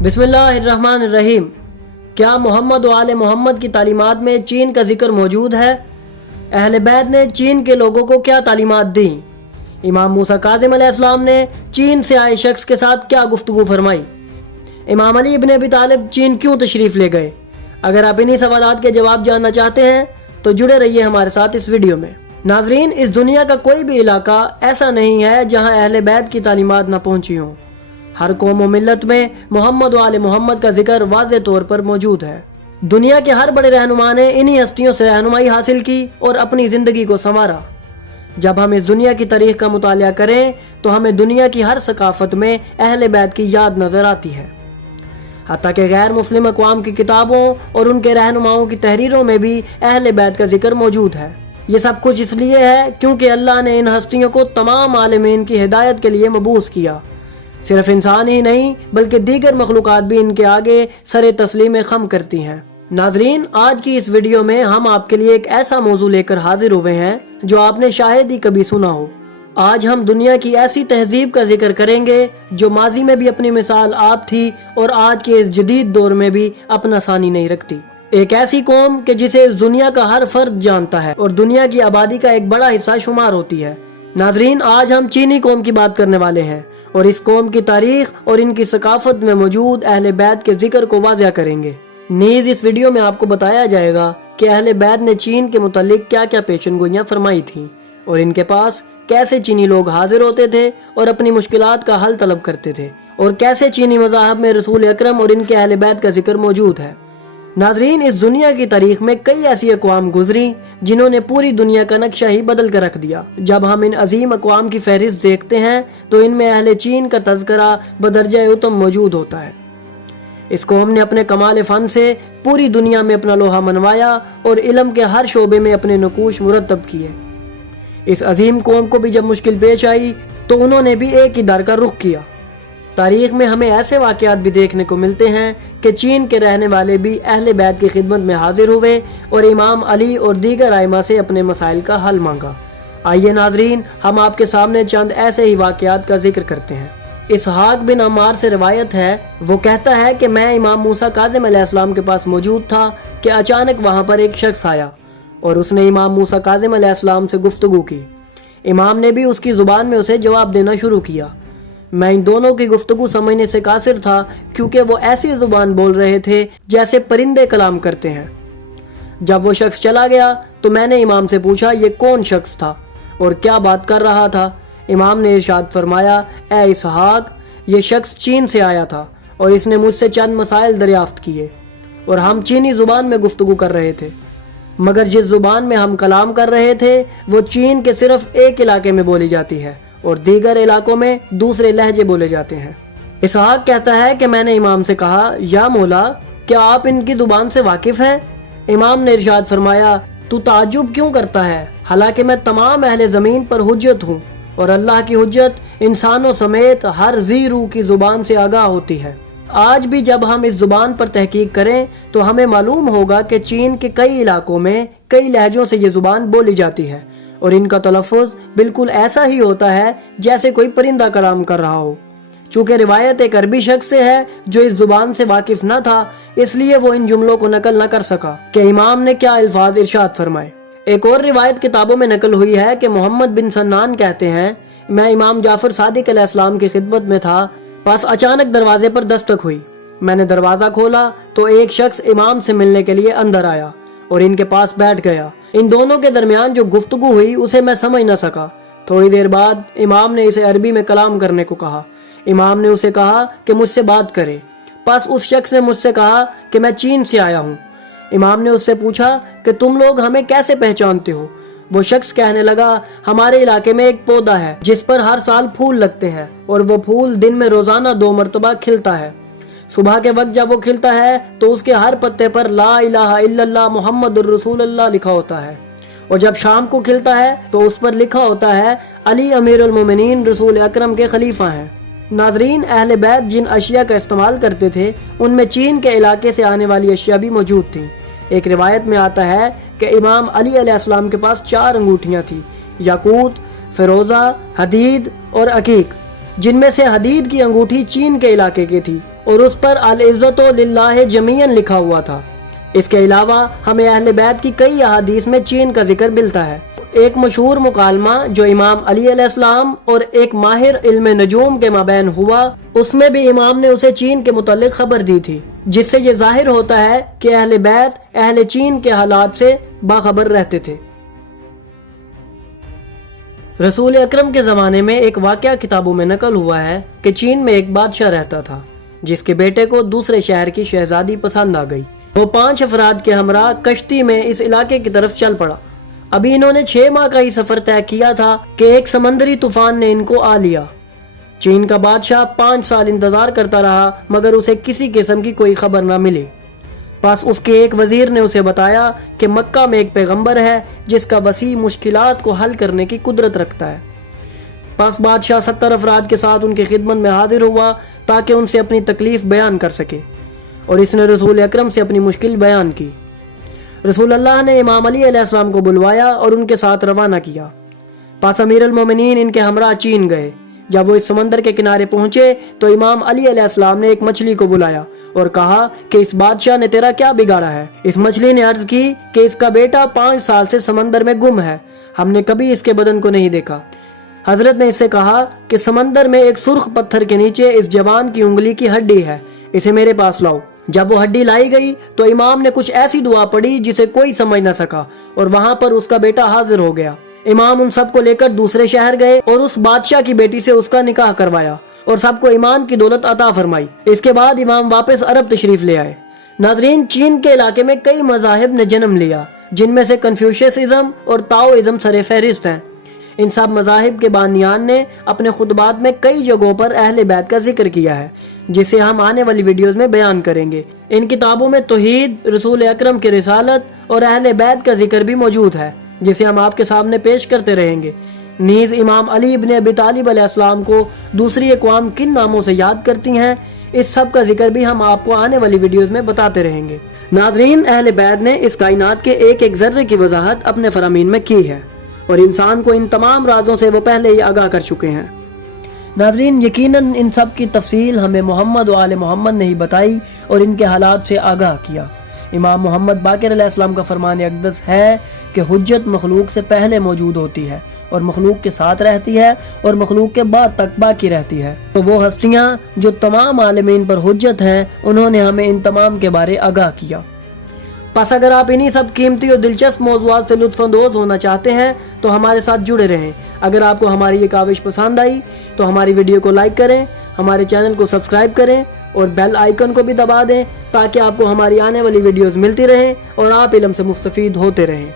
بسم اللہ الرحمن الرحیم۔ کیا محمد و آل محمد کی تعلیمات میں چین کا ذکر موجود ہے؟ اہل بیت نے چین کے لوگوں کو کیا تعلیمات دیں؟ امام موسیٰ کاظم علیہ السلام نے چین سے آئے شخص کے ساتھ کیا گفتگو فرمائی؟ امام علی ابن ابی طالب چین کیوں تشریف لے گئے؟ اگر آپ انہی سوالات کے جواب جاننا چاہتے ہیں تو جڑے رہیے ہمارے ساتھ اس ویڈیو میں۔ ناظرین، اس دنیا کا کوئی بھی علاقہ ایسا نہیں ہے جہاں اہل بیت کی تعلیمات نہ پہنچی ہوں۔ ہر قوم و ملت میں محمد و آل محمد کا ذکر واضح طور پر موجود ہے۔ دنیا کے ہر بڑے رہنما نے انہی ہستیوں سے رہنمائی حاصل کی اور اپنی زندگی کو سنوارا۔ جب ہم اس دنیا کی تاریخ کا مطالعہ کریں تو ہمیں دنیا کی ہر ثقافت میں اہل بیت کی یاد نظر آتی ہے۔ حتیٰ کہ غیر مسلم اقوام کی کتابوں اور ان کے رہنماؤں کی تحریروں میں بھی اہل بیت کا ذکر موجود ہے۔ یہ سب کچھ اس لیے ہے کیونکہ اللہ نے ان ہستیوں کو تمام عالمین کی ہدایت کے لیے مبعوث کیا۔ صرف انسان ہی نہیں بلکہ دیگر مخلوقات بھی ان کے آگے سر تسلیم خم کرتی ہیں۔ ناظرین، آج کی اس ویڈیو میں ہم آپ کے لیے ایک ایسا موضوع لے کر حاضر ہوئے ہیں جو آپ نے شاید ہی کبھی سنا ہو۔ آج ہم دنیا کی ایسی تہذیب کا ذکر کریں گے جو ماضی میں بھی اپنی مثال آپ تھی اور آج کے اس جدید دور میں بھی اپنا ثانی نہیں رکھتی۔ ایک ایسی قوم کہ جسے اس دنیا کا ہر فرد جانتا ہے اور دنیا کی آبادی کا ایک بڑا حصہ شمار ہوتی ہے۔ ناظرین، آج ہم چینی قوم کی بات کرنے والے ہیں اور اس قوم کی تاریخ اور ان کی ثقافت میں موجود اہل بیت کے ذکر کو واضح کریں گے۔ نیز اس ویڈیو میں آپ کو بتایا جائے گا کہ اہل بیت نے چین کے متعلق کیا کیا پیشن گوئیاں فرمائی تھیں اور ان کے پاس کیسے چینی لوگ حاضر ہوتے تھے اور اپنی مشکلات کا حل طلب کرتے تھے، اور کیسے چینی مذاہب میں رسول اکرم اور ان کے اہل بیت کا ذکر موجود ہے۔ ناظرین، اس دنیا کی تاریخ میں کئی ایسی اقوام گزری جنہوں نے پوری دنیا کا نقشہ ہی بدل کر رکھ دیا۔ جب ہم ان عظیم اقوام کی فہرست دیکھتے ہیں تو ان میں اہل چین کا تذکرہ بدرجہ اتم موجود ہوتا ہے۔ اس قوم نے اپنے کمال فن سے پوری دنیا میں اپنا لوہا منوایا اور علم کے ہر شعبے میں اپنے نقوش مرتب کیے۔ اس عظیم قوم کو بھی جب مشکل پیش آئی تو انہوں نے بھی ایک ہی در کا رخ کیا۔ تاریخ میں ہمیں ایسے واقعات بھی دیکھنے کو ملتے ہیں کہ چین کے رہنے والے بھی اہل بیت کی خدمت میں حاضر ہوئے اور امام علی اور دیگر ائمہ سے اپنے مسائل کا حل مانگا۔ آئیے ناظرین، ہم آپ کے سامنے چند ایسے ہی واقعات کا ذکر کرتے ہیں۔ اسحاق بن عمار سے روایت ہے، وہ کہتا ہے کہ میں امام موسیٰ کاظم علیہ السلام کے پاس موجود تھا کہ اچانک وہاں پر ایک شخص آیا اور اس نے امام موسیٰ کاظم علیہ السلام سے گفتگو کی۔ امام نے بھی اس کی زبان میں اسے جواب دینا شروع کیا۔ میں ان دونوں کی گفتگو سمجھنے سے قاصر تھا کیونکہ وہ ایسی زبان بول رہے تھے جیسے پرندے کلام کرتے ہیں۔ جب وہ شخص چلا گیا تو میں نے امام سے پوچھا یہ کون شخص تھا اور کیا بات کر رہا تھا؟ امام نے ارشاد فرمایا، اے اسحاق، یہ شخص چین سے آیا تھا اور اس نے مجھ سے چند مسائل دریافت کیے اور ہم چینی زبان میں گفتگو کر رہے تھے، مگر جس زبان میں ہم کلام کر رہے تھے وہ چین کے صرف ایک علاقے میں بولی جاتی ہے اور دیگر علاقوں میں دوسرے لہجے بولے جاتے ہیں۔ اسحاق کہتا ہے کہ میں نے امام سے کہا، یا مولا، کیا آپ ان کی زبان سے واقف ہیں؟ امام نے ارشاد فرمایا، تو تعجب کیوں کرتا ہے؟ حالانکہ میں تمام اہل زمین پر حجت ہوں اور اللہ کی حجت انسانوں سمیت ہر ذی روح کی زبان سے آگاہ ہوتی ہے۔ آج بھی جب ہم اس زبان پر تحقیق کریں تو ہمیں معلوم ہوگا کہ چین کے کئی علاقوں میں کئی لہجوں سے یہ زبان بولی جاتی ہے اور ان کا تلفظ بالکل ایسا ہی ہوتا ہے جیسے کوئی پرندہ کلام کر رہا ہو۔ چونکہ روایت ایک عربی شخص سے ہے جو اس زبان سے واقف نہ تھا، اس لیے وہ ان جملوں کو نقل نہ کر سکا کہ امام نے کیا الفاظ ارشاد فرمائے۔ ایک اور روایت کتابوں میں نقل ہوئی ہے کہ محمد بن سنان کہتے ہیں، میں امام جعفر صادق علیہ السلام کی خدمت میں تھا، پس اچانک دروازے پر دستک ہوئی۔ میں نے دروازہ کھولا تو ایک شخص امام سے ملنے کے لیے اندر آیا اور ان کے پاس بیٹھ گیا۔ ان دونوں کے درمیان جو گفتگو ہوئی اسے میں سمجھ نہ سکا۔ تھوڑی دیر بعد امام نے اسے عربی میں کلام کرنے کو کہا۔ امام نے اسے کہا کہ مجھ سے بات کرے، پس اس شخص نے مجھ سے کہا کہ میں چین سے آیا ہوں۔ امام نے اس سے پوچھا کہ تم لوگ ہمیں کیسے پہچانتے ہو؟ وہ شخص کہنے لگا، ہمارے علاقے میں ایک پودا ہے جس پر ہر سال پھول لگتے ہیں اور وہ پھول دن میں روزانہ 2 مرتبہ کھلتا ہے۔ صبح کے وقت جب وہ کھلتا ہے تو اس کے ہر پتے پر لا الہ الا اللہ محمد الرسول اللہ لکھا ہوتا ہے، اور جب شام کو کھلتا ہے تو اس پر لکھا ہوتا ہے علی امیر المومنین رسول اکرم کے خلیفہ ہیں۔ ناظرین، اہل بیت جن اشیاء کا استعمال کرتے تھے ان میں چین کے علاقے سے آنے والی اشیاء بھی موجود تھیں۔ ایک روایت میں آتا ہے کہ امام علی علیہ السلام کے پاس 4 انگوٹھیاں تھیں، یاقوت، فیروزہ، حدید اور عقیق، جن میں سے حدید کی انگوٹھی چین کے علاقے کی تھی اور اس پر العزت للہ جمیعاً لکھا ہوا تھا۔ اس کے علاوہ ہمیں اہل بیت کی کئی احادیث میں چین کا ذکر ملتا ہے۔ ایک مشہور مکالمہ جو امام علی علیہ السلام اور ایک ماہر علم نجوم کے مابین ہوا، اس میں بھی امام نے اسے چین کے متعلق خبر دی تھی، جس سے یہ ظاہر ہوتا ہے کہ اہل بیت اہل چین کے حالات سے باخبر رہتے تھے۔ رسول اکرم کے زمانے میں ایک واقعہ کتابوں میں نقل ہوا ہے کہ چین میں ایک بادشاہ رہتا تھا جس کے بیٹے کو دوسرے شہر کی شہزادی پسند آ گئی۔ وہ 5 افراد کے ہمراہ کشتی میں اس علاقے کی طرف چل پڑا۔ ابھی انہوں نے 6 ماہ کا ہی سفر طے کیا تھا کہ ایک سمندری طوفان نے ان کو آ لیا۔ چین کا بادشاہ 5 سال انتظار کرتا رہا مگر اسے کسی قسم کی کوئی خبر نہ ملی۔ پس اس کے ایک وزیر نے اسے بتایا کہ مکہ میں ایک پیغمبر ہے جس کا وسیع مشکلات کو حل کرنے کی قدرت رکھتا ہے۔ پس بادشاہ 70 افراد کے ساتھ ان کی خدمت میں حاضر ہوا تاکہ ان سے اپنی تکلیف بیان کر سکے، اور اس نے رسول اکرم سے اپنی مشکل بیان کی۔ رسول اللہ نے امام علی علیہ السلام کو بلوایا اور ان کے ساتھ روانہ کیا۔ پس امیر المومنین ان کے ہمراہ چین گئے۔ جب وہ اس سمندر کے کنارے پہنچے تو امام علی علیہ السلام نے ایک مچھلی کو بلایا اور کہا کہ اس بادشاہ نے تیرا کیا بگاڑا ہے؟ اس مچھلی نے عرض کی کہ اس کا بیٹا 5 سال سے سمندر میں گم ہے، ہم نے کبھی اس کے بدن کو نہیں دیکھا۔ حضرت نے اس سے کہا کہ سمندر میں ایک سرخ پتھر کے نیچے اس جوان کی انگلی کی ہڈی ہے، اسے میرے پاس لاؤ۔ جب وہ ہڈی لائی گئی تو امام نے کچھ ایسی دعا پڑھی جسے کوئی سمجھ نہ سکا، اور وہاں پر اس کا بیٹا حاضر ہو گیا۔ امام ان سب کو لے کر دوسرے شہر گئے اور اس بادشاہ کی بیٹی سے اس کا نکاح کروایا اور سب کو ایمان کی دولت عطا فرمائی۔ اس کے بعد امام واپس عرب تشریف لے آئے۔ ناظرین، چین کے علاقے میں کئی مذاہب نے جنم لیا جن میں سے کنفیوشسزم اور تاؤازم سر فہرست ہیں۔ ان سب مذاہب کے بانیان نے اپنے خطبات میں کئی جگہوں پر اہل بیت کا ذکر کیا ہے جسے ہم آنے والی ویڈیوز میں بیان کریں گے۔ ان کتابوں میں توحید، رسول اکرم کی رسالت اور اہل بیت کا ذکر بھی موجود ہے جسے ہم آپ کے سامنے پیش کرتے رہیں گے۔ نیز امام علی ابن ابی طالب علیہ السلام کو دوسری اقوام کن ناموں سے یاد کرتی ہیں، اس سب کا ذکر بھی ہم آپ کو آنے والی ویڈیوز میں بتاتے رہیں گے۔ ناظرین، اہل بیت نے اس کائنات کے ایک ایک ذرے کی وضاحت اپنے فرامین میں کی ہے اور انسان کو ان تمام رازوں سے وہ پہلے ہی آگاہ کر چکے ہیں۔ ناظرین، یقیناً ان سب کی تفصیل ہمیں محمد و آل محمد نے ہی بتائی اور ان کے حالات سے آگاہ کیا۔ امام محمد باقر علیہ السلام کا فرمان اقدس ہے کہ حجت مخلوق سے پہلے موجود ہوتی ہے اور مخلوق کے ساتھ رہتی ہے اور مخلوق کے بعد تک باقی رہتی ہے۔ تو وہ ہستیاں جو تمام عالمین پر حجت ہیں، انہوں نے ہمیں ان تمام کے بارے آگاہ کیا۔ پس اگر آپ انہی سب قیمتی اور دلچسپ موضوعات سے لطف اندوز ہونا چاہتے ہیں تو ہمارے ساتھ جڑے رہیں۔ اگر آپ کو ہماری یہ کاوش پسند آئی تو ہماری ویڈیو کو لائک کریں، ہمارے چینل کو سبسکرائب کریں اور بیل آئیکن کو بھی دبا دیں تاکہ آپ کو ہماری آنے والی ویڈیوز ملتی رہیں اور آپ علم سے مستفید ہوتے رہیں۔